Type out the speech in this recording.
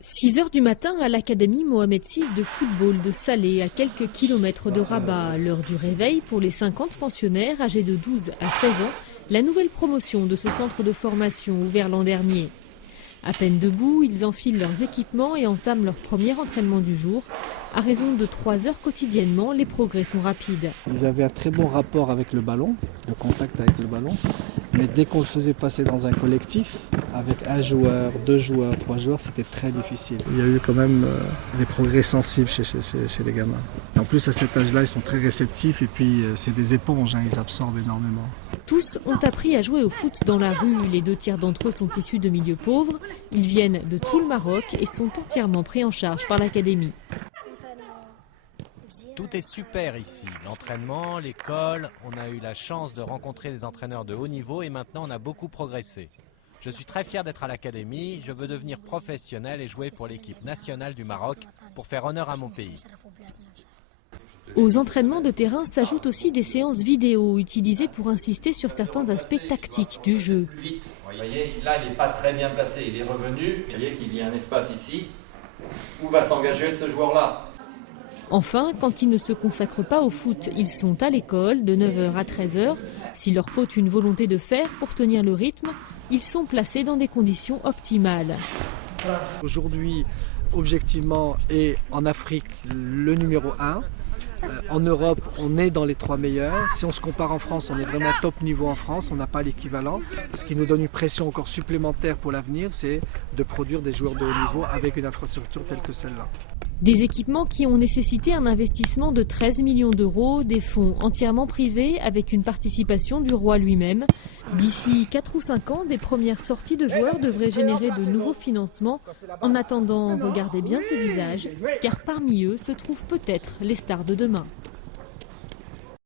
6 heures du matin à l'Académie Mohamed VI de football de Salé, à quelques kilomètres de Rabat. À l'heure du réveil pour les 50 pensionnaires âgés de 12 à 16 ans, la nouvelle promotion de ce centre de formation ouvert l'an dernier. À peine debout, ils enfilent leurs équipements et entament leur premier entraînement du jour. À raison de 3 heures quotidiennement, les progrès sont rapides. Ils avaient un très bon rapport avec le ballon, le contact avec le ballon. Mais dès qu'on le faisait passer dans un collectif, avec un joueur, 2 joueurs, 3 joueurs, c'était très difficile. Il y a eu quand même des progrès sensibles chez les gamins. En plus, à cet âge-là, ils sont très réceptifs et puis c'est des éponges, ils absorbent énormément. Tous ont appris à jouer au foot dans la rue. Les 2 tiers d'entre eux sont issus de milieux pauvres. Ils viennent de tout le Maroc et sont entièrement pris en charge par l'Académie. Tout est super ici, l'entraînement, l'école, on a eu la chance de rencontrer des entraîneurs de haut niveau et maintenant on a beaucoup progressé. Je suis très fier d'être à l'Académie, je veux devenir professionnel et jouer pour l'équipe nationale du Maroc pour faire honneur à mon pays. Aux entraînements de terrain s'ajoutent aussi des séances vidéo utilisées pour insister sur certains aspects tactiques du jeu. Vous voyez, là il n'est pas très bien placé, il est revenu, vous voyez qu'il y a un espace ici, où va s'engager ce joueur-là. Enfin, quand ils ne se consacrent pas au foot, ils sont à l'école de 9h à 13h. S'il leur faut une volonté de faire pour tenir le rythme, ils sont placés dans des conditions optimales. Aujourd'hui, objectivement, est en Afrique le numéro 1. En Europe, on est dans les 3 meilleurs. Si on se compare en France, on est vraiment top niveau en France. On n'a pas l'équivalent. Ce qui nous donne une pression encore supplémentaire pour l'avenir, c'est de produire des joueurs de haut niveau avec une infrastructure telle que celle-là. Des équipements qui ont nécessité un investissement de 13 millions d'euros, des fonds entièrement privés avec une participation du roi lui-même. D'ici 4 ou 5 ans, des premières sorties de joueurs devraient générer de nouveaux financements. En attendant, regardez bien ces visages, car parmi eux se trouvent peut-être les stars de demain.